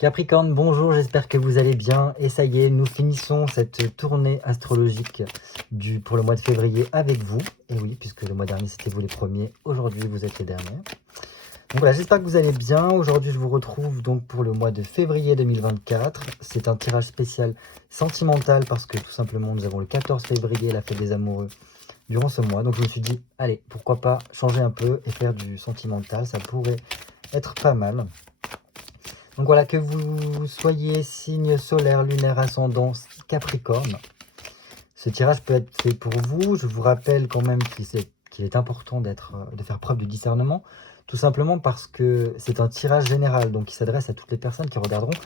Capricorne, bonjour, j'espère que vous allez bien. Et ça y est, nous finissons cette tournée astrologique pour le mois de février avec vous. Et oui, puisque le mois dernier c'était vous les premiers, aujourd'hui vous êtes les derniers. Donc voilà, j'espère que vous allez bien. Aujourd'hui je vous retrouve donc pour le mois de février 2024. C'est un tirage spécial sentimental parce que tout simplement nous avons le 14 février, la fête des amoureux, durant ce mois. Donc je me suis dit, allez, pourquoi pas changer un peu et faire du sentimental, ça pourrait être pas mal. Donc voilà, que vous soyez signe solaire, lunaire, ascendant, Capricorne, ce tirage peut être fait pour vous. Je vous rappelle quand même qu'il est important de faire preuve de discernement, tout simplement parce que c'est un tirage général, donc il s'adresse à toutes les personnes qui regarderont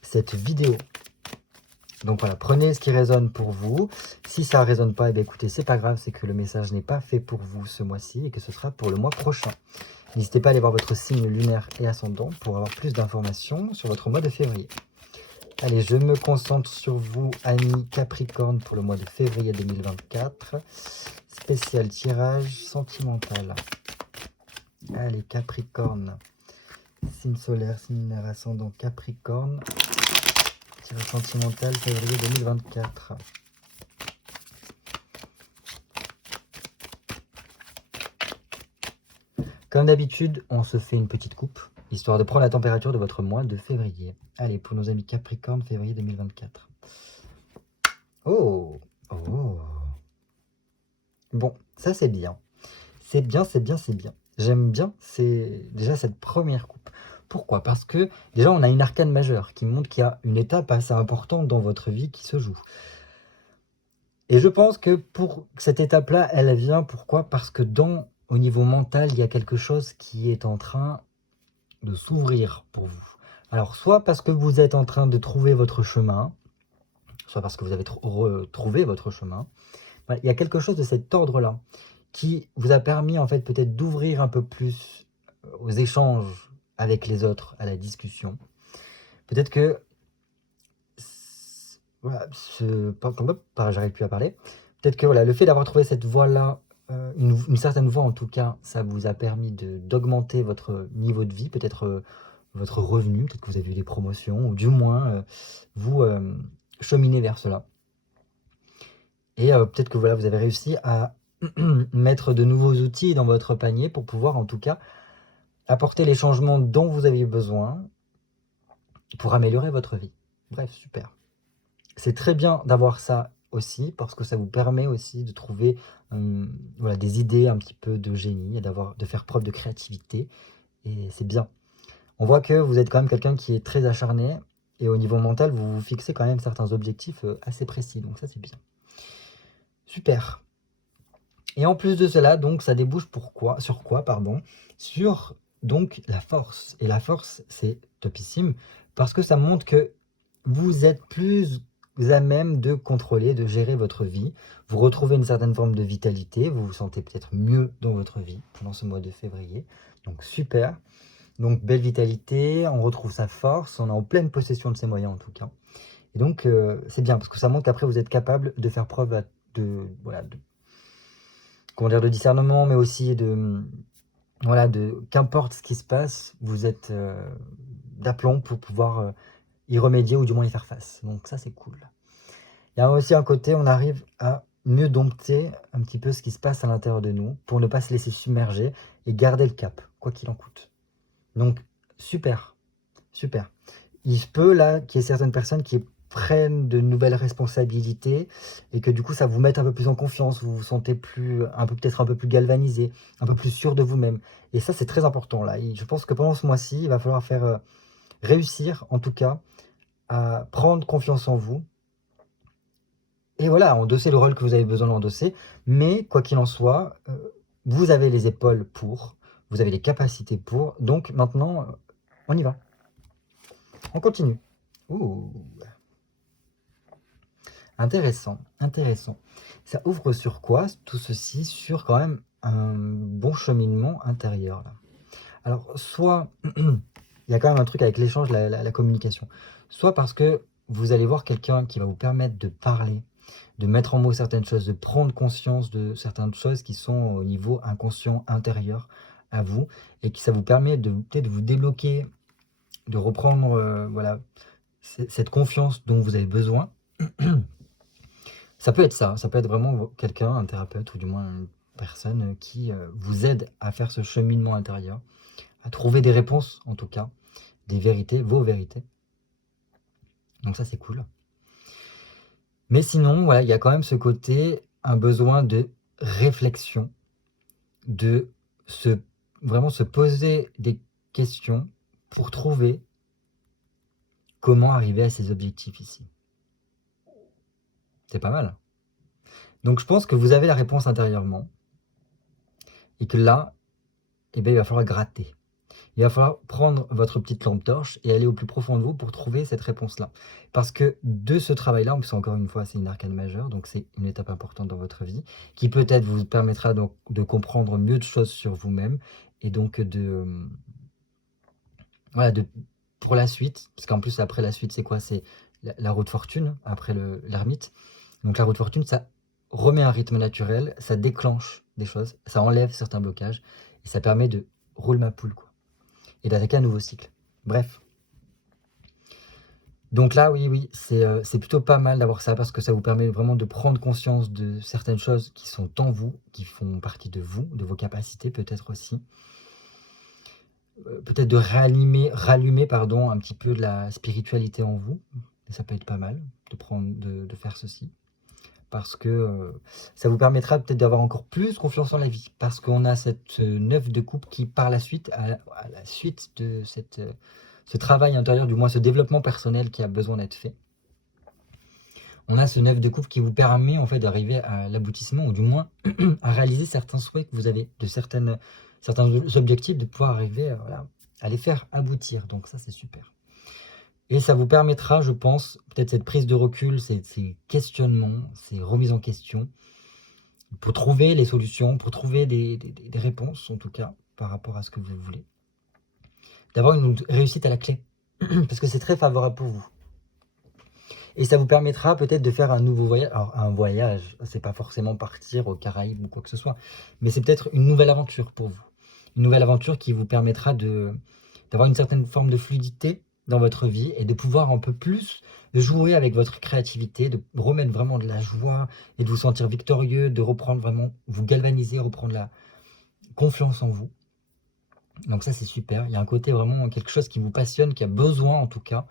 cette vidéo. Donc voilà, prenez ce qui résonne pour vous. Si ça ne résonne pas, eh bien écoutez, c'est pas grave, c'est que le message n'est pas fait pour vous ce mois-ci et que ce sera pour le mois prochain. N'hésitez pas à aller voir votre signe lunaire et ascendant pour avoir plus d'informations sur votre mois de février. Allez, je me concentre sur vous, amis Capricorne, pour le mois de février 2024. Spécial tirage sentimental. Allez, Capricorne. Signe solaire, signe lunaire, ascendant Capricorne. Tirage sentimental février 2024. Comme d'habitude, on se fait une petite coupe, histoire de prendre la température de votre mois de février. Allez, pour nos amis Capricorne, février 2024. Oh, oh. Bon, ça c'est bien. C'est bien, c'est bien, c'est bien. J'aime bien, c'est déjà cette première coupe. Pourquoi? Parce que déjà, on a une arcane majeure qui montre qu'il y a une étape assez importante dans votre vie qui se joue. Et je pense que pour cette étape-là, elle vient, pourquoi? Parce que au niveau mental, il y a quelque chose qui est en train de s'ouvrir pour vous. Alors, soit parce que vous êtes en train de trouver votre chemin, soit parce que vous avez retrouvé votre chemin. Il y a quelque chose de cet ordre-là qui vous a permis en fait peut-être d'ouvrir un peu plus aux échanges avec les autres, à la discussion. Peut-être que, voilà, j'arrive plus à parler. Peut-être que voilà, le fait d'avoir trouvé cette voie-là, une certaine voie en tout cas, ça vous a permis d'augmenter votre niveau de vie, peut-être votre revenu, peut-être que vous avez eu des promotions, ou du moins vous cheminez vers cela. Et peut-être que voilà, vous avez réussi à mettre de nouveaux outils dans votre panier pour pouvoir en tout cas apporter les changements dont vous aviez besoin pour améliorer votre vie. Bref, super. C'est très bien d'avoir ça aussi parce que ça vous permet aussi de trouver voilà, des idées un petit peu de génie et de faire preuve de créativité. Et c'est bien. On voit que vous êtes quand même quelqu'un qui est très acharné et au niveau mental, vous vous fixez quand même certains objectifs assez précis. Donc ça, c'est bien. Super. Et en plus de cela, donc, ça débouche sur quoi, pardon? Sur donc la force. Et la force, c'est topissime parce que ça montre que vous êtes plus à même de contrôler, de gérer votre vie. Vous retrouvez une certaine forme de vitalité, vous vous sentez peut-être mieux dans votre vie pendant ce mois de février. Donc super. Donc belle vitalité, on retrouve sa force, on est en pleine possession de ses moyens en tout cas. Et donc c'est bien parce que ça montre qu'après vous êtes capable de faire preuve voilà, de discernement, mais aussi voilà, qu'importe ce qui se passe, vous êtes d'aplomb pour pouvoir y remédier ou du moins y faire face. Donc ça, c'est cool. Il y a aussi un côté, on arrive à mieux dompter un petit peu ce qui se passe à l'intérieur de nous pour ne pas se laisser submerger et garder le cap, quoi qu'il en coûte. Donc, super, super. Il se peut là qu'il y ait certaines personnes qui prennent de nouvelles responsabilités et que du coup ça vous mette un peu plus en confiance, vous vous sentez peut-être un peu plus galvanisé, un peu plus sûr de vous-même. Et ça c'est très important là. Et je pense que pendant ce mois-ci, il va falloir faire réussir en tout cas à prendre confiance en vous. Et voilà, endosser le rôle que vous avez besoin d'endosser. Mais quoi qu'il en soit, vous avez les épaules pour, vous avez les capacités pour. Donc maintenant, on y va. On continue. Ouh. Intéressant, intéressant. Ça ouvre sur quoi tout ceci? Sur quand même un bon cheminement intérieur. Là. Alors, soit, il y a quand même un truc avec l'échange, la communication. Soit parce que vous allez voir quelqu'un qui va vous permettre de parler, de mettre en mots certaines choses, de prendre conscience de certaines choses qui sont au niveau inconscient intérieur à vous, et que ça vous permet de peut-être vous débloquer de reprendre voilà, cette confiance dont vous avez besoin. Ça peut être ça peut être vraiment quelqu'un, un thérapeute ou du moins une personne qui vous aide à faire ce cheminement intérieur, à trouver des réponses en tout cas, des vérités, vos vérités. Donc ça c'est cool. Mais sinon, voilà, il y a quand même ce côté, un besoin de réflexion, de vraiment se poser des questions pour trouver comment arriver à ses objectifs ici. C'est pas mal. Donc je pense que vous avez la réponse intérieurement et que là, eh bien, il va falloir gratter. Il va falloir prendre votre petite lampe torche et aller au plus profond de vous pour trouver cette réponse-là. Parce que de ce travail-là, en plus encore une fois, c'est une arcane majeure, donc c'est une étape importante dans votre vie, qui peut-être vous permettra donc de comprendre mieux de choses sur vous-même et donc voilà, pour la suite, parce qu'en plus après la suite c'est quoi? C'est la roue de fortune, après l'ermite. Donc la roue de fortune, ça remet un rythme naturel, ça déclenche des choses, ça enlève certains blocages, et ça permet de rouler ma poule, quoi, et d'attaquer un nouveau cycle. Bref. Donc là, oui, c'est plutôt pas mal d'avoir ça, parce que ça vous permet vraiment de prendre conscience de certaines choses qui sont en vous, qui font partie de vous, de vos capacités peut-être aussi. Peut-être de rallumer pardon, un petit peu de la spiritualité en vous. Et ça peut être pas mal de faire ceci. Parce que ça vous permettra peut-être d'avoir encore plus confiance en la vie. Parce qu'on a cette 9 de coupe qui, par la suite, à la suite de ce travail intérieur, du moins ce développement personnel qui a besoin d'être fait, on a ce 9 de coupe qui vous permet en fait d'arriver à l'aboutissement, ou du moins à réaliser certains souhaits que vous avez, de certains objectifs, de pouvoir arriver voilà, à les faire aboutir. Donc ça, c'est super. Et ça vous permettra, je pense, peut-être cette prise de recul, ces questionnements, ces remises en question, pour trouver les solutions, pour trouver des réponses, en tout cas, par rapport à ce que vous voulez. D'avoir une réussite à la clé, parce que c'est très favorable pour vous. Et ça vous permettra peut-être de faire un nouveau voyage. Alors, un voyage, c'est pas forcément partir aux Caraïbes ou quoi que ce soit, mais c'est peut-être une nouvelle aventure pour vous. Une nouvelle aventure qui vous permettra d'avoir une certaine forme de fluidité dans votre vie et de pouvoir un peu plus jouer avec votre créativité, de remettre vraiment de la joie et de vous sentir victorieux, de reprendre vraiment, vous galvaniser, reprendre la confiance en vous. Donc ça, c'est super. Il y a un côté vraiment quelque chose qui vous passionne, qui a besoin en tout cas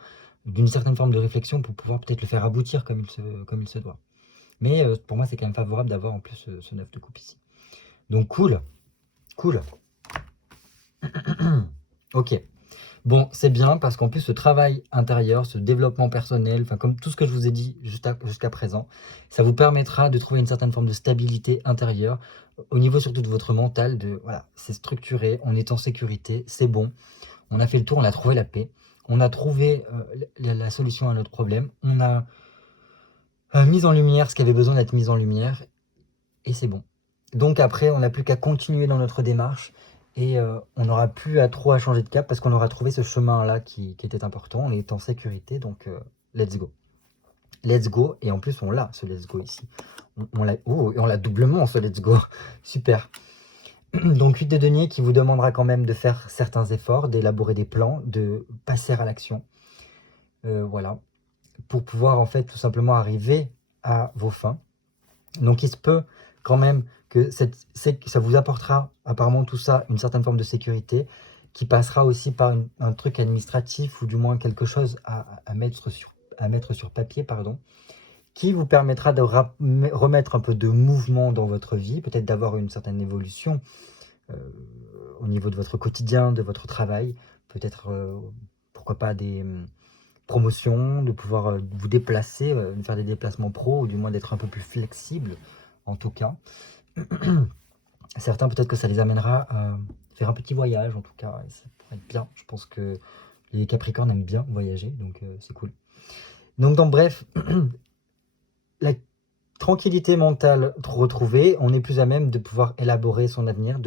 d'une certaine forme de réflexion pour pouvoir peut-être le faire aboutir comme il se doit. Mais pour moi, c'est quand même favorable d'avoir en plus ce 9 de coupe ici. Donc cool. Ok. Bon, c'est bien parce qu'en plus, ce travail intérieur, ce développement personnel, enfin comme tout ce que je vous ai dit jusqu'à présent, ça vous permettra de trouver une certaine forme de stabilité intérieure, au niveau surtout de votre mental, voilà, c'est structuré, on est en sécurité, c'est bon, on a fait le tour, on a trouvé la paix, on a trouvé la solution à notre problème, on a mis en lumière ce qui avait besoin d'être mis en lumière, et c'est bon. Donc après, on n'a plus qu'à continuer dans notre démarche, et on n'aura plus trop à changer de cap, parce qu'on aura trouvé ce chemin-là qui était important, on est en sécurité, donc let's go. Let's go, et en plus on l'a, ce let's go ici. On l'a doublement, ce let's go. Super. Donc 8 de denier qui vous demandera quand même de faire certains efforts, d'élaborer des plans, de passer à l'action. Voilà. Pour pouvoir en fait tout simplement arriver à vos fins. Donc il se peut quand même que ça vous apportera apparemment tout ça, une certaine forme de sécurité, qui passera aussi par un truc administratif, ou du moins quelque chose à mettre sur papier, pardon, qui vous permettra de remettre un peu de mouvement dans votre vie, peut-être d'avoir une certaine évolution au niveau de votre quotidien, de votre travail, peut-être, pourquoi pas des promotions, de pouvoir vous déplacer, faire des déplacements pro, ou du moins d'être un peu plus flexible, en tout cas. Certains, peut-être que ça les amènera à faire un petit voyage, en tout cas, et ça pourrait être bien. Je pense que les Capricornes aiment bien voyager, donc c'est cool. Donc, bref, la tranquillité mentale retrouvée, on est plus à même de pouvoir élaborer son avenir,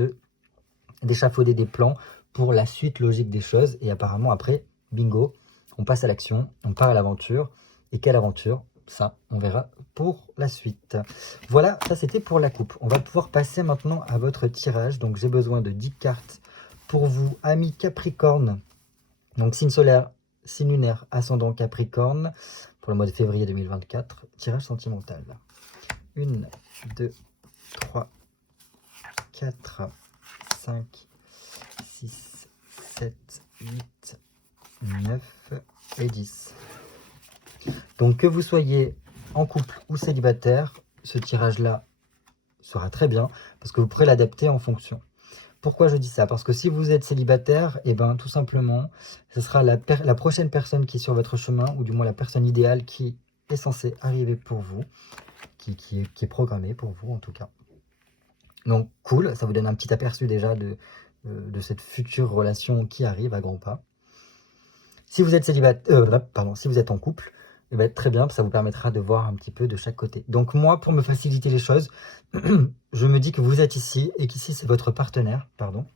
d'échafauder des plans pour la suite logique des choses. Et apparemment, après, bingo, on passe à l'action, on part à l'aventure. Et quelle aventure? Ça, on verra pour la suite. Voilà, ça c'était pour la coupe. On va pouvoir passer maintenant à votre tirage. Donc j'ai besoin de 10 cartes pour vous, amis Capricorne, Donc signe solaire, signe lunaire, ascendant Capricorne pour le mois de février 2024. Tirage sentimental. 1, 2, 3, 4, 5, 6, 7, 8, 9 et 10. Donc que vous soyez en couple ou célibataire, ce tirage-là sera très bien parce que vous pourrez l'adapter en fonction. Pourquoi je dis ça? Parce que si vous êtes célibataire, et ben tout simplement, ce sera la prochaine personne qui est sur votre chemin, ou du moins la personne idéale qui est censée arriver pour vous, qui est programmée pour vous en tout cas. Donc cool, ça vous donne un petit aperçu déjà de cette future relation qui arrive à grands pas. Si vous êtes célibataire, si vous êtes en couple, eh ben, très bien, ça vous permettra de voir un petit peu de chaque côté. Donc moi, pour me faciliter les choses, je me dis que vous êtes ici et qu'ici c'est votre partenaire, pardon.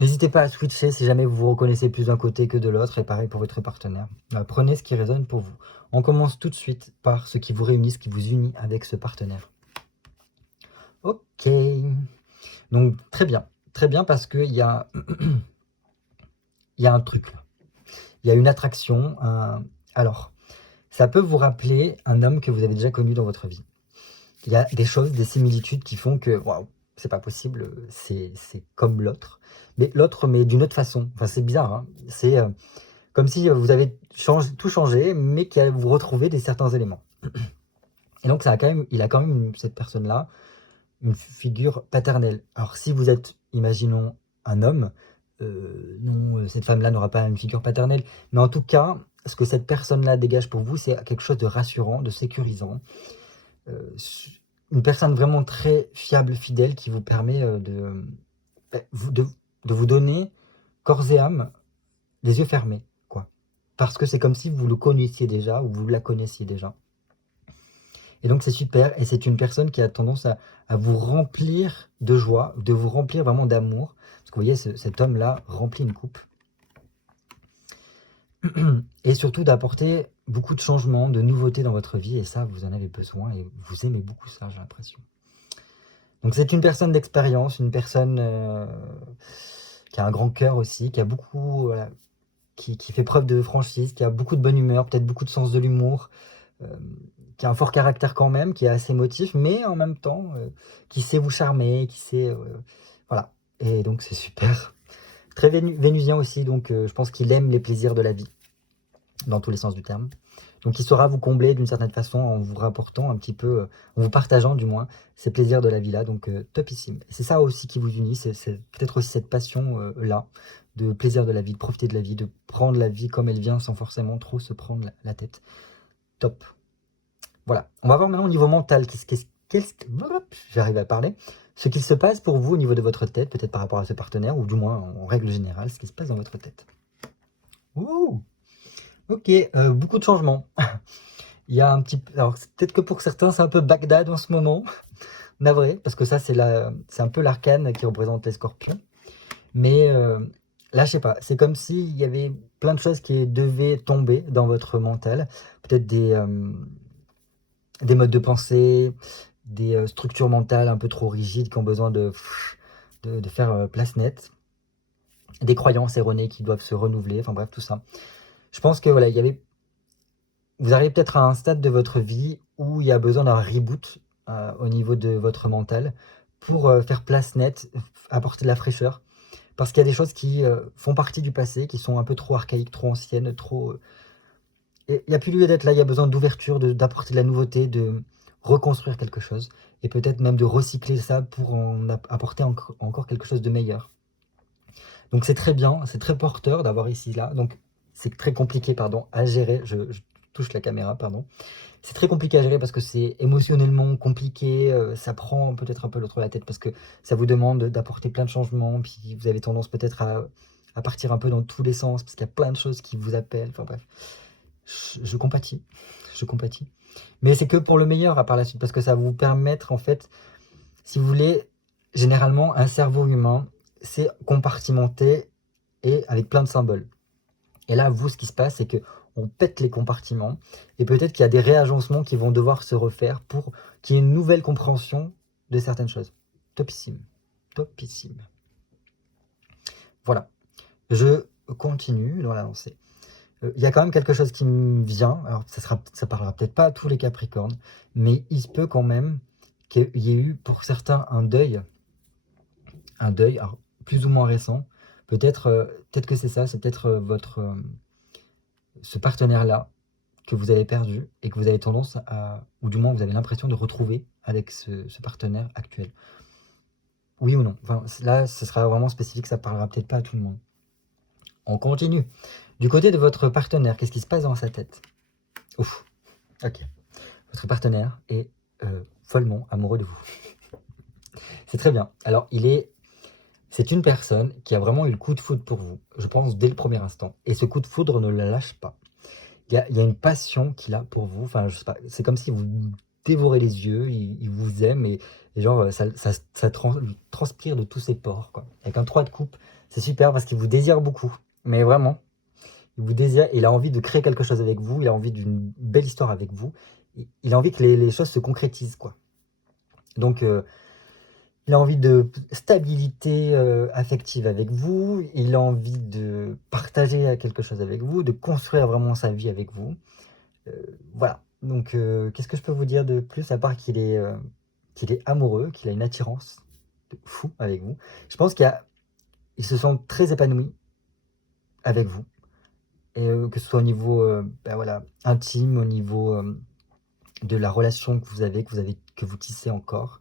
N'hésitez pas à switcher si jamais vous vous reconnaissez plus d'un côté que de l'autre, et pareil pour votre partenaire. Prenez ce qui résonne pour vous. On commence tout de suite par ce qui vous réunit, ce qui vous unit avec ce partenaire. Ok, donc très bien parce qu'il y a, il y a un truc là. Il y a une attraction. Alors, ça peut vous rappeler un homme que vous avez déjà connu dans votre vie. Il y a des choses, des similitudes qui font que, waouh, c'est pas possible, c'est comme l'autre. Mais l'autre, mais d'une autre façon. Enfin, c'est bizarre, hein. C'est comme si vous avez tout changé, mais que vous retrouvez certains éléments. Et donc, il a quand même, cette personne-là, une figure paternelle. Alors, si vous êtes, imaginons, un homme, non, cette femme-là n'aura pas une figure paternelle. Mais en tout cas, ce que cette personne-là dégage pour vous, c'est quelque chose de rassurant, de sécurisant. Une personne vraiment très fiable, fidèle, qui vous permet de vous donner corps et âme, les yeux fermés, quoi. Parce que c'est comme si vous le connaissiez déjà, ou vous la connaissiez déjà. Et donc c'est super, et c'est une personne qui a tendance à vous remplir de joie, de vous remplir vraiment d'amour. Parce que vous voyez, cet homme-là remplit une coupe. Et surtout d'apporter beaucoup de changements, de nouveautés dans votre vie, et ça, vous en avez besoin, et vous aimez beaucoup ça, j'ai l'impression. Donc c'est une personne d'expérience, une personne qui a un grand cœur aussi, qui a beaucoup, qui fait preuve de franchise, qui a beaucoup de bonne humeur, peut-être beaucoup de sens de l'humour, qui a un fort caractère quand même, qui est assez émotif, mais en même temps, qui sait vous charmer, qui sait... voilà, et donc c'est super. Très vénusien aussi, donc je pense qu'il aime les plaisirs de la vie, dans tous les sens du terme. Donc il saura vous combler d'une certaine façon en vous rapportant un petit peu, en vous partageant du moins, ces plaisirs de la vie là, donc topissime. C'est ça aussi qui vous unit, c'est peut-être aussi cette passion là, de plaisir de la vie, de profiter de la vie, de prendre la vie comme elle vient sans forcément trop se prendre la tête. Top. Voilà, on va voir maintenant au niveau mental, j'arrive à parler, ce qu'il se passe pour vous au niveau de votre tête, peut-être par rapport à ce partenaire, ou du moins en règle générale, ce qui se passe dans votre tête. Ouh, ok, beaucoup de changements. Il y a un petit... Alors, peut-être que pour certains, c'est un peu Bagdad en ce moment. Navré, parce que ça, c'est un peu l'arcane qui représente les scorpions. Mais là, je sais pas, c'est comme s'il y avait plein de choses qui devaient tomber dans votre mental. Peut-être des modes de pensée, des structures mentales un peu trop rigides qui ont besoin de faire place nette. Des croyances erronées qui doivent se renouveler, enfin bref, tout ça. Je pense que voilà, vous arrivez peut-être à un stade de votre vie où il y a besoin d'un reboot au niveau de votre mental pour faire place nette, apporter de la fraîcheur. Parce qu'il y a des choses qui font partie du passé, qui sont un peu trop archaïques, trop anciennes, trop... Et il n'y a plus lieu d'être là, il y a besoin d'ouverture, d'apporter de la nouveauté, de reconstruire quelque chose. Et peut-être même de recycler ça pour en apporter encore quelque chose de meilleur. Donc c'est très bien, c'est très porteur d'avoir ici là. Donc c'est très compliqué, pardon, à gérer. Je touche la caméra, pardon. C'est très compliqué à gérer parce que c'est émotionnellement compliqué, ça prend peut-être un peu l'autre la tête parce que ça vous demande d'apporter plein de changements, puis vous avez tendance peut-être à partir un peu dans tous les sens parce qu'il y a plein de choses qui vous appellent, enfin bref. Je compatis, je compatis. Mais c'est que pour le meilleur par la suite parce que ça va vous permettre en fait, si vous voulez, généralement un cerveau humain, c'est compartimenté et avec plein de symboles. Et là, vous, ce qui se passe, c'est que on pète les compartiments et peut-être qu'il y a des réagencements qui vont devoir se refaire pour qu'il y ait une nouvelle compréhension de certaines choses. Topissime. Topissime. Voilà. Je continue dans la lancée. Il y a quand même quelque chose qui me vient. Alors, ça parlera peut-être pas à tous les Capricornes, mais il se peut quand même qu'il y ait eu pour certains un deuil, alors, plus ou moins récent. Peut-être que c'est ça, c'est peut-être ce partenaire-là que vous avez perdu et que vous avez tendance à, ou du moins vous avez l'impression de retrouver avec ce partenaire actuel. Oui ou non? Enfin, là, ce sera vraiment spécifique, ça parlera peut-être pas à tout le monde. On continue. Du côté de votre partenaire, qu'est-ce qui se passe dans sa tête? Ouf, ok. Votre partenaire est follement amoureux de vous. C'est très bien. Alors, c'est une personne qui a vraiment eu le coup de foudre pour vous, je pense, dès le premier instant. Et ce coup de foudre ne la lâche pas. Il y a une passion qu'il a pour vous. Enfin, je sais pas, c'est comme si vous dévorez les yeux, il vous aime et genre, transpire de tous ses pores, quoi. Avec un 3 de coupe, c'est super parce qu'il vous désire beaucoup. Mais vraiment, il vous désire, il a envie de créer quelque chose avec vous, il a envie d'une belle histoire avec vous. Il a envie que les choses se concrétisent, quoi. Donc, il a envie de stabilité affective avec vous, il a envie de partager quelque chose avec vous, de construire vraiment sa vie avec vous. Voilà. Donc, qu'est-ce que je peux vous dire de plus à part qu'il est amoureux, qu'il a une attirance de fou avec vous. Je pense qu'il se sent très épanoui avec vous. Et que ce soit au niveau voilà, intime, au niveau de la relation que vous tissez encore,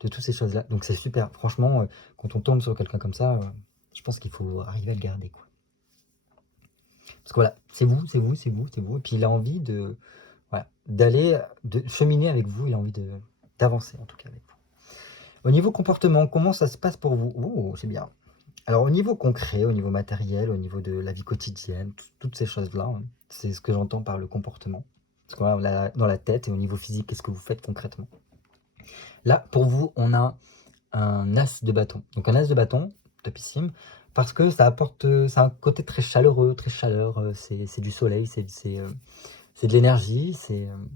de toutes ces choses-là. Donc c'est super. Franchement, quand on tombe sur quelqu'un comme ça, je pense qu'il faut arriver à le garder, quoi. Parce que voilà, c'est vous, c'est vous, c'est vous, c'est vous. Et puis il a envie de, voilà, de cheminer avec vous. Il a envie d'avancer en tout cas avec vous. Au niveau comportement, comment ça se passe pour vous? Oh, c'est bien. Alors au niveau concret, au niveau matériel, au niveau de la vie quotidienne, toutes ces choses-là, hein, c'est ce que j'entends par le comportement. Parce qu'on a dans la tête et au niveau physique, qu'est-ce que vous faites concrètement? Là, pour vous, on a un as de bâton. Donc un as de bâton, topissime, parce que ça apporte, c'est un côté très chaleureux, très chaleur, c'est du soleil, c'est de l'énergie,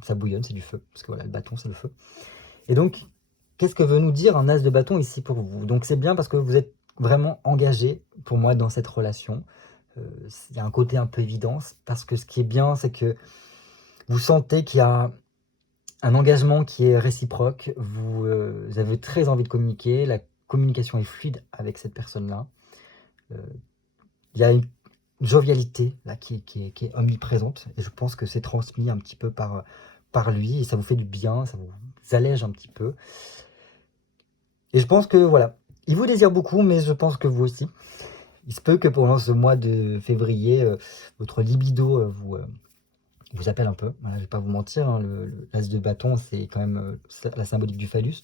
ça bouillonne, c'est du feu, parce que voilà, le bâton, c'est le feu. Et donc, qu'est-ce que veut nous dire un as de bâton ici pour vous? Donc c'est bien parce que vous êtes vraiment engagé, pour moi, dans cette relation. Il y a un côté un peu évidence, parce que ce qui est bien, c'est que vous sentez qu'il y a un engagement qui est réciproque, vous avez très envie de communiquer, la communication est fluide avec cette personne-là. Il y a une jovialité là, qui est omniprésente, et je pense que c'est transmis un petit peu par lui, et ça vous fait du bien, ça vous allège un petit peu. Et je pense que voilà, il vous désire beaucoup, mais je pense que vous aussi. Il se peut que pendant ce mois de février, votre libido vous appelle un peu. Voilà, je vais pas vous mentir, hein, l'as de bâton, c'est quand même la symbolique du phallus.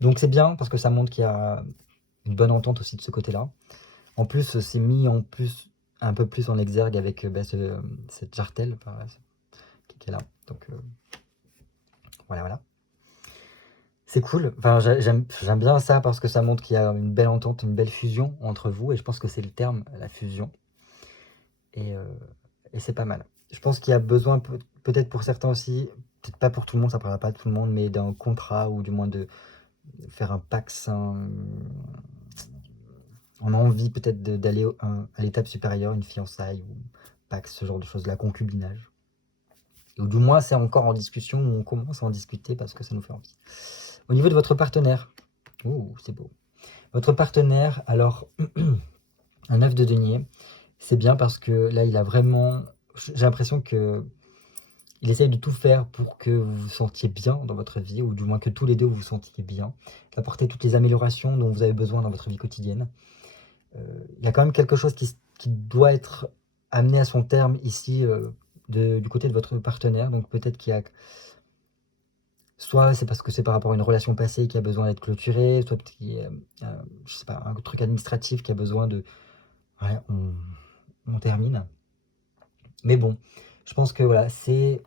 Donc c'est bien parce que ça montre qu'il y a une bonne entente aussi de ce côté-là. En plus, c'est mis en plus un peu plus en exergue avec cette jartelle qui est là. Donc voilà, voilà. C'est cool. Enfin, j'aime bien ça parce que ça montre qu'il y a une belle entente, une belle fusion entre vous. Et je pense que c'est le terme, la fusion. Et, euh, et c'est pas mal. Je pense qu'il y a besoin, peut-être pour certains aussi, peut-être pas pour tout le monde, ça ne parlera pas de tout le monde, mais d'un contrat ou du moins de faire un pax. On a envie peut-être d'aller à l'étape supérieure, une fiançaille ou pax, ce genre de choses-là, concubinage. Ou du moins, c'est encore en discussion, ou on commence à en discuter parce que ça nous fait envie. Au niveau de votre partenaire, oh, c'est beau. Votre partenaire, alors, un œuf de denier, c'est bien parce que là, il a vraiment... J'ai l'impression que il essaye de tout faire pour que vous vous sentiez bien dans votre vie, ou du moins que tous les deux vous vous sentiez bien, d'apporter toutes les améliorations dont vous avez besoin dans votre vie quotidienne. Il y a quand même quelque chose qui doit être amené à son terme ici, du côté de votre partenaire. Donc peut-être qu'il y a... Soit c'est parce que c'est par rapport à une relation passée qui a besoin d'être clôturée, soit peut-être qu'il y a, je sais pas, un truc administratif qui a besoin de... Ouais, on termine. Mais bon, je pense que voilà, c'est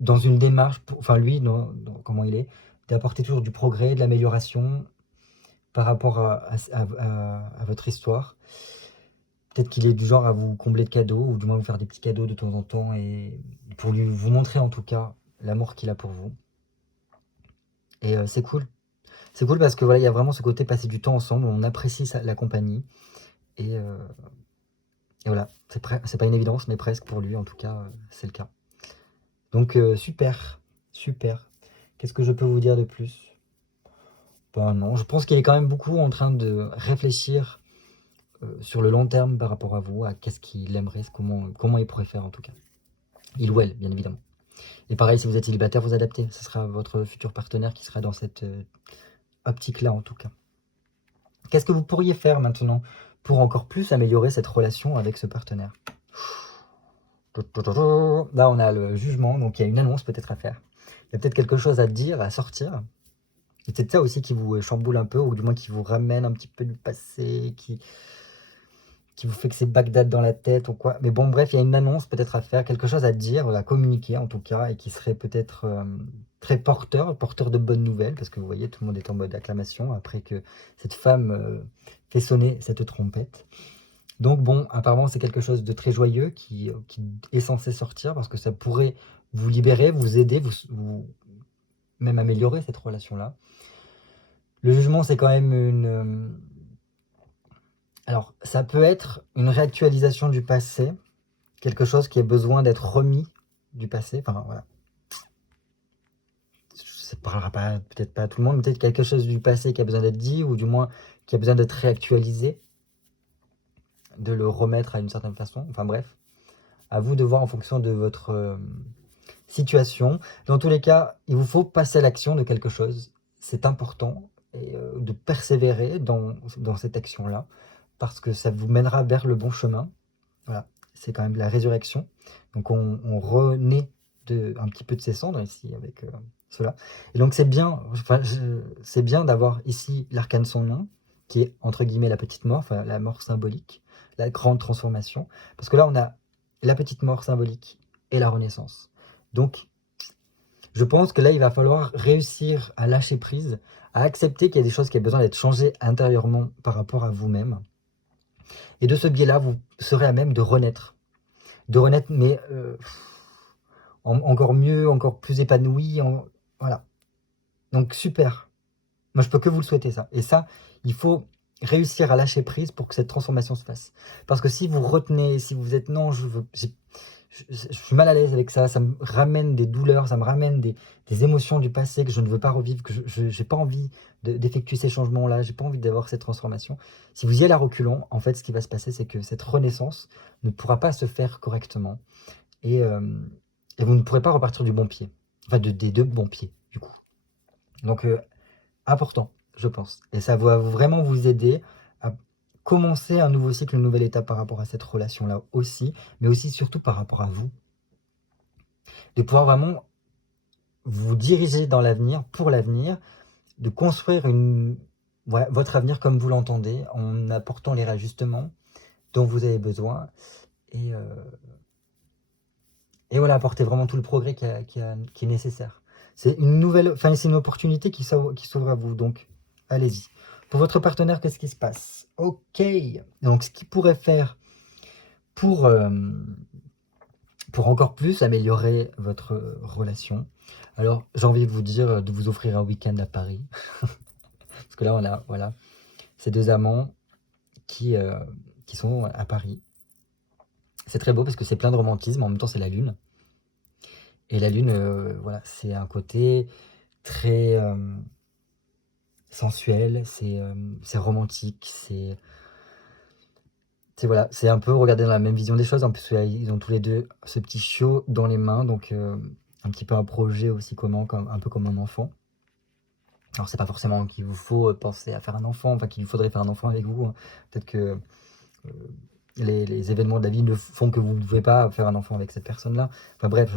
dans une démarche, enfin lui, comment il est, d'apporter toujours du progrès, de l'amélioration par rapport à votre histoire. Peut-être qu'il est du genre à vous combler de cadeaux, ou du moins vous faire des petits cadeaux de temps en temps, et pour vous montrer en tout cas l'amour qu'il a pour vous. Et c'est cool. C'est cool parce que voilà, il y a vraiment ce côté passer du temps ensemble, on apprécie la compagnie. Et, et voilà, c'est pas une évidence, mais presque pour lui, en tout cas, c'est le cas. Donc super, super. Qu'est-ce que je peux vous dire de plus? Ben non, je pense qu'il est quand même beaucoup en train de réfléchir sur le long terme par rapport à vous, à qu'est-ce qu'il aimerait, comment il pourrait faire en tout cas. Il ou elle, bien évidemment. Et pareil, si vous êtes célibataire, vous adaptez. Ce sera votre futur partenaire qui sera dans cette optique-là en tout cas. Qu'est-ce que vous pourriez faire maintenant pour encore plus améliorer cette relation avec ce partenaire? Là, on a le jugement, donc il y a une annonce peut-être à faire. Il y a peut-être quelque chose à dire, à sortir. Et c'est ça aussi qui vous chamboule un peu, ou du moins qui vous ramène un petit peu du passé, qui vous fait que c'est Bagdad dans la tête ou quoi. Mais bon, bref, il y a une annonce peut-être à faire, quelque chose à dire, à communiquer en tout cas, et qui serait peut-être très porteur de bonnes nouvelles, parce que vous voyez, tout le monde est en mode acclamation après que cette femme fait sonner cette trompette. Donc bon, apparemment c'est quelque chose de très joyeux qui est censé sortir, parce que ça pourrait vous libérer, vous aider, vous même améliorer cette relation-là. Le jugement, c'est quand même alors, ça peut être une réactualisation du passé, quelque chose qui a besoin d'être remis du passé. Enfin, voilà. Ça ne parlera peut-être pas à tout le monde, mais peut-être quelque chose du passé qui a besoin d'être dit, ou du moins qui a besoin d'être réactualisé, de le remettre à une certaine façon. Enfin bref, à vous de voir en fonction de votre situation. Dans tous les cas, il vous faut passer à l'action de quelque chose. C'est important et de persévérer dans cette action-là, parce que ça vous mènera vers le bon chemin. Voilà, c'est quand même la résurrection. Donc on renaît un petit peu de ses cendres ici avec cela. Et donc c'est bien, enfin, c'est bien d'avoir ici l'arcane sans nom, qui est entre guillemets la petite mort, enfin la mort symbolique, la grande transformation. Parce que là on a la petite mort symbolique et la renaissance. Donc je pense que là il va falloir réussir à lâcher prise, à accepter qu'il y a des choses qui ont besoin d'être changées intérieurement par rapport à vous-même. Et de ce biais-là, vous serez à même de renaître. De renaître, mais encore mieux, encore plus épanoui. Voilà. Donc super. Moi, je peux que vous le souhaiter ça. Et ça, il faut réussir à lâcher prise pour que cette transformation se fasse. Parce que si vous retenez, si vous êtes non, je suis mal à l'aise avec ça, ça me ramène des douleurs, ça me ramène des émotions du passé que je ne veux pas revivre, que je n'ai pas envie d'effectuer ces changements-là, j'ai pas envie d'avoir cette transformation. Si vous y allez à reculons, en fait, ce qui va se passer, c'est que cette renaissance ne pourra pas se faire correctement. Et, et vous ne pourrez pas repartir du bon pied. Enfin, des deux bons pieds, du coup. Donc, important, je pense. Et ça va vraiment vous aider à commencer un nouveau cycle, une nouvelle étape par rapport à cette relation-là aussi, mais aussi surtout par rapport à vous. De pouvoir vraiment vous diriger dans l'avenir, pour l'avenir, de construire voilà, votre avenir comme vous l'entendez, en apportant les réajustements dont vous avez besoin. Et, et voilà, apporter vraiment tout le progrès qui est nécessaire. C'est une nouvelle, enfin, c'est une opportunité qui s'ouvre à vous, donc allez-y. Pour votre partenaire, qu'est-ce qui se passe? Ok, donc ce qu'il pourrait faire pour, pour encore plus améliorer votre relation, alors j'ai envie de vous dire de vous offrir un week-end à Paris. Parce que là, on a voilà, ces deux amants qui sont à Paris. C'est très beau parce que c'est plein de romantisme, en même temps c'est la lune. Et la lune, voilà, c'est un côté très sensuel, c'est romantique, voilà, c'est un peu regarder dans la même vision des choses. En plus, ils ont tous les deux ce petit chiot dans les mains, donc un petit peu un projet aussi commun, un peu comme un enfant. Alors c'est pas forcément qu'il vous faut penser à faire un enfant, enfin qu'il faudrait faire un enfant avec vous, hein. Peut-être que les événements de la vie ne font que vous ne pouvez pas faire un enfant avec cette personne-là. Enfin bref,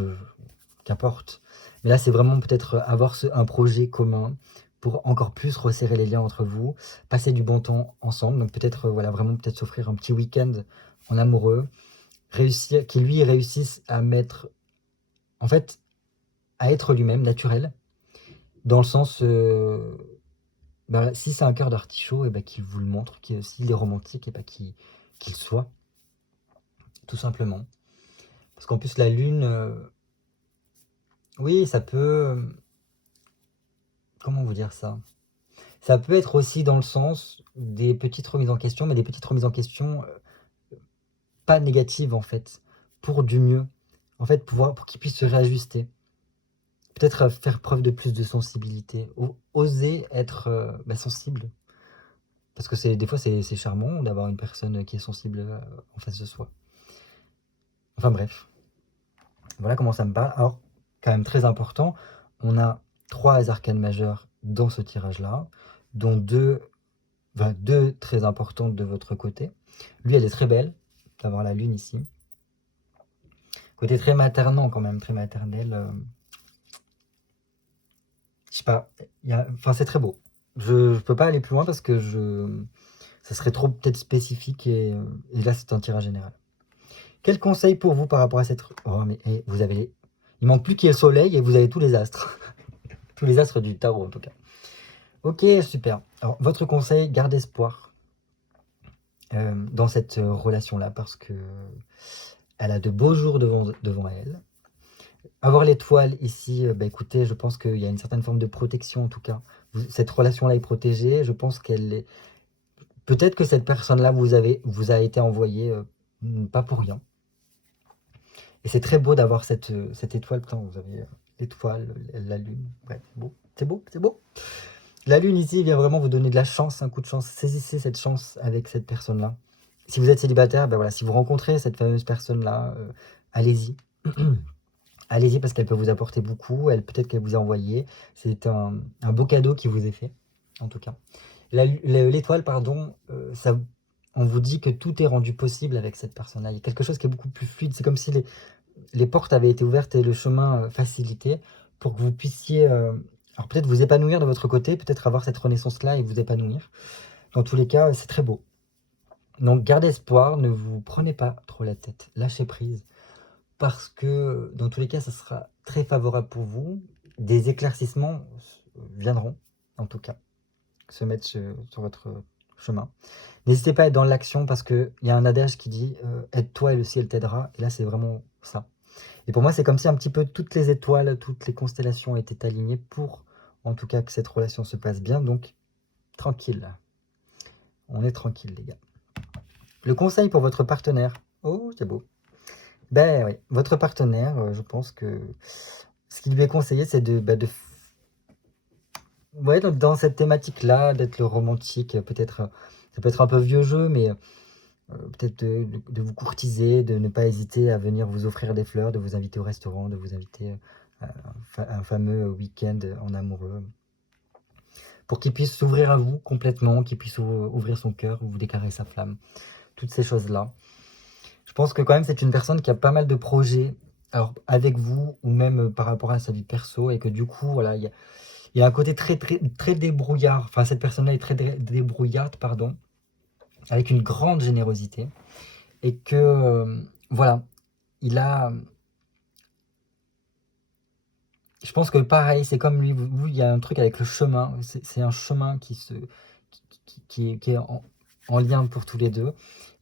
qu'importe. Mais là, c'est vraiment peut-être avoir un projet commun pour encore plus resserrer les liens entre vous, passer du bon temps ensemble. Donc peut-être voilà, vraiment peut-être s'offrir un petit week-end en amoureux, qui lui réussisse à mettre, en fait, à être lui-même, naturel, dans le sens, si c'est un cœur d'artichaut, et ben, qu'il vous le montre, s'il est romantique, et ben, qu'il soit, tout simplement. Parce qu'en plus, la lune, oui, ça peut, comment vous dire ça? Ça peut être aussi dans le sens des petites remises en question, mais des petites remises en question pas négatives en fait, pour du mieux. En fait, pour qu'ils puissent se réajuster. Peut-être faire preuve de plus de sensibilité. Oser être sensible. Parce que des fois, c'est charmant d'avoir une personne qui est sensible en face de soi. Enfin bref, voilà comment ça me parle. Alors, quand même très important, on a 3 arcanes majeures dans ce tirage-là, dont deux très importantes de votre côté. Lui, elle est très belle, d'avoir la lune ici. Côté très maternant quand même, très maternel. Je sais pas, enfin c'est très beau. Je peux pas aller plus loin parce que ça serait trop peut-être spécifique et là c'est un tirage général. Quel conseil pour vous par rapport à cette... Oh mais vous avez... Il manque plus qu'il y ait le soleil et vous avez tous les astres. Tous les astres du tarot en tout cas. Ok, super. Alors votre conseil, garde espoir dans cette relation-là parce que elle a de beaux jours devant elle. Avoir l'étoile ici, écoutez, je pense qu'il y a une certaine forme de protection en tout cas. Cette relation-là est protégée. Je pense qu'elle est... Peut-être que cette personne-là vous a été envoyée pas pour rien. Et c'est très beau d'avoir cette étoile. Putain, vous avez l'étoile, la lune. Ouais, c'est beau, c'est beau, c'est beau. La lune ici vient vraiment vous donner de la chance, un coup de chance. Saisissez cette chance avec cette personne-là. Si vous êtes célibataire, voilà, si vous rencontrez cette fameuse personne-là, allez-y. Allez-y parce qu'elle peut vous apporter beaucoup. Peut-être qu'elle vous a envoyé. C'est un beau cadeau qui vous est fait, en tout cas. L'étoile, pardon, on vous dit que tout est rendu possible avec cette personne-là. Il y a quelque chose qui est beaucoup plus fluide. C'est comme si les portes avaient été ouvertes et le chemin facilité pour que vous puissiez, alors peut-être vous épanouir de votre côté, peut-être avoir cette renaissance-là et vous épanouir. Dans tous les cas, c'est très beau. Donc gardez espoir, ne vous prenez pas trop la tête, lâchez prise, parce que dans tous les cas, ça sera très favorable pour vous. Des éclaircissements viendront, en tout cas, se mettre sur votre chemin. N'hésitez pas à être dans l'action parce qu'il y a un adage qui dit aide-toi et le ciel t'aidera. Et là, c'est vraiment ça. Et pour moi, c'est comme si un petit peu toutes les étoiles, toutes les constellations étaient alignées pour, en tout cas, que cette relation se passe bien. Donc, tranquille. On est tranquille, les gars. Le conseil pour votre partenaire. Oh, c'est beau. Ben oui, votre partenaire, je pense que ce qui lui est conseillé, c'est ouais, donc dans cette thématique-là, d'être le romantique, peut-être, ça peut être un peu vieux jeu, mais peut-être de vous courtiser, de ne pas hésiter à venir vous offrir des fleurs, de vous inviter au restaurant, de vous inviter à un fameux week-end en amoureux, pour qu'il puisse s'ouvrir à vous complètement, qu'il puisse ouvrir son cœur, vous déclarer sa flamme, toutes ces choses-là. Je pense que quand même c'est une personne qui a pas mal de projets, alors avec vous ou même par rapport à sa vie perso, et que du coup, voilà, il y a un côté très, très, très débrouillard, enfin cette personne-là est très débrouillarde, pardon, avec une grande générosité, et que, voilà, il a... Je pense que pareil, c'est comme lui, vous, il y a un truc avec le chemin, c'est un chemin qui est en lien pour tous les deux.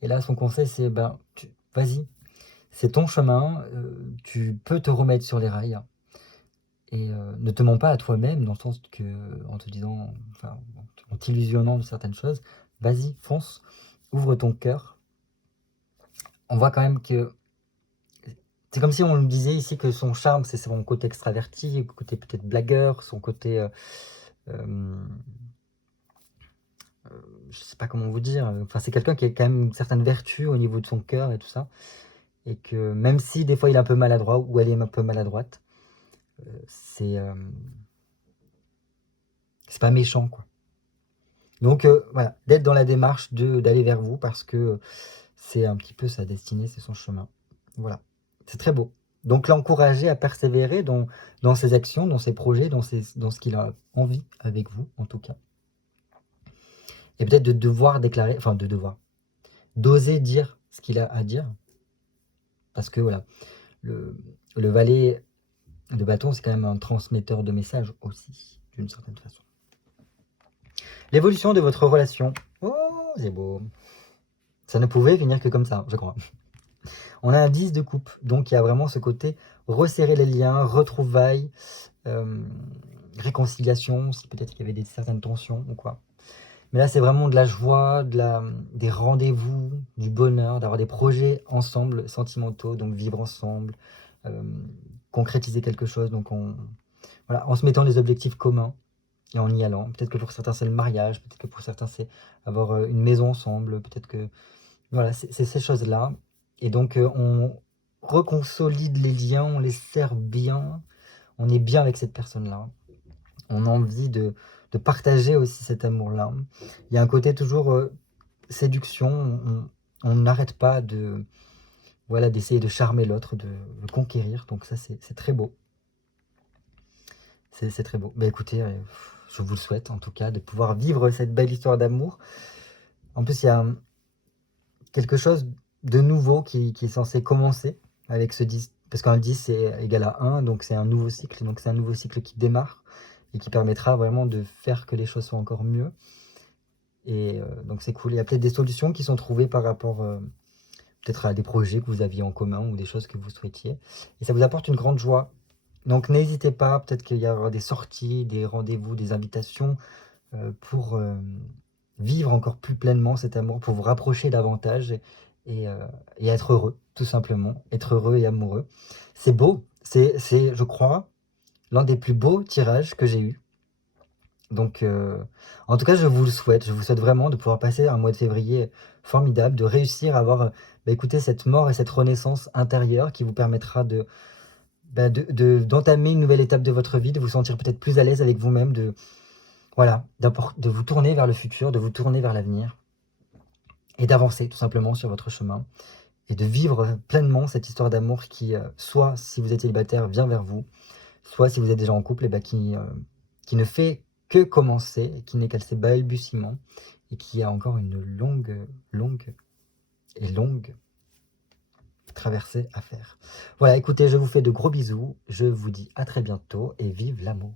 Et là, son conseil, c'est, vas-y, c'est ton chemin, tu peux te remettre sur les rails. Et ne te mens pas à toi-même, dans le sens que, en te disant, enfin, en t'illusionnant de certaines choses, vas-y, fonce, ouvre ton cœur. On voit quand même que c'est comme si on me disait ici que son charme, c'est son côté extraverti, côté peut-être blagueur, son côté, je sais pas comment vous dire, enfin c'est quelqu'un qui a quand même une certaine vertu au niveau de son cœur et tout ça, et que même si des fois il est un peu maladroit, ou elle est un peu maladroite, c'est pas méchant, quoi. Donc voilà, d'être dans la démarche d'aller vers vous, parce que c'est un petit peu sa destinée, c'est son chemin. Voilà, c'est très beau. Donc l'encourager à persévérer dans ses actions, dans ses projets, dans ce qu'il a envie avec vous, en tout cas. Et peut-être de devoir déclarer, enfin d'oser dire ce qu'il a à dire. Parce que voilà, le valet de bâton, c'est quand même un transmetteur de messages aussi, d'une certaine façon. L'évolution de votre relation. Oh, c'est beau. Ça ne pouvait finir que comme ça, je crois. On a un 10 de coupe, donc il y a vraiment ce côté resserrer les liens, retrouvailles, réconciliation, si peut-être il y avait certaines tensions ou quoi. Mais là, c'est vraiment de la joie, des rendez-vous, du bonheur, d'avoir des projets ensemble, sentimentaux, donc vivre ensemble, euh, concrétiser quelque chose, donc voilà, en se mettant des objectifs communs et en y allant. Peut-être que pour certains, c'est le mariage, peut-être que pour certains, c'est avoir une maison ensemble, peut-être que... Voilà, c'est ces choses-là. Et donc, on reconsolide les liens, on les serre bien, on est bien avec cette personne-là. On a envie de partager aussi cet amour-là. Il y a un côté toujours séduction, on n'arrête pas voilà, d'essayer de charmer l'autre, de le conquérir. Donc ça, c'est très beau. C'est très beau. Bah écoutez, je vous le souhaite en tout cas, de pouvoir vivre cette belle histoire d'amour. En plus, il y a quelque chose de nouveau qui est censé commencer avec ce 10, parce qu'un 10 c'est égal à 1, donc c'est un nouveau cycle, donc c'est un nouveau cycle qui démarre et qui permettra vraiment de faire que les choses soient encore mieux. Et donc c'est cool. Il y a peut-être des solutions qui sont trouvées par rapport peut-être à des projets que vous aviez en commun ou des choses que vous souhaitiez. Et ça vous apporte une grande joie. Donc n'hésitez pas, peut-être qu'il y aura des sorties, des rendez-vous, des invitations pour vivre encore plus pleinement cet amour, pour vous rapprocher davantage et être heureux, tout simplement. Être heureux et amoureux. C'est beau, c'est, je crois, l'un des plus beaux tirages que j'ai eu. Donc, en tout cas, je vous le souhaite. Je vous souhaite vraiment de pouvoir passer un mois de février formidable, de réussir à avoir, écoutez, cette mort et cette renaissance intérieure qui vous permettra d'entamer une nouvelle étape de votre vie, de vous sentir peut-être plus à l'aise avec vous-même, voilà, de vous tourner vers le futur, de vous tourner vers l'avenir et d'avancer tout simplement sur votre chemin et de vivre pleinement cette histoire d'amour qui, soit si vous êtes célibataire, vient vers vous, soit si vous êtes déjà en couple, qui ne fait que commencer, qui n'est qu'à ses balbutiements et qui a encore une longue traversée à faire. Voilà, écoutez, je vous fais de gros bisous, je vous dis à très bientôt et vive l'amour.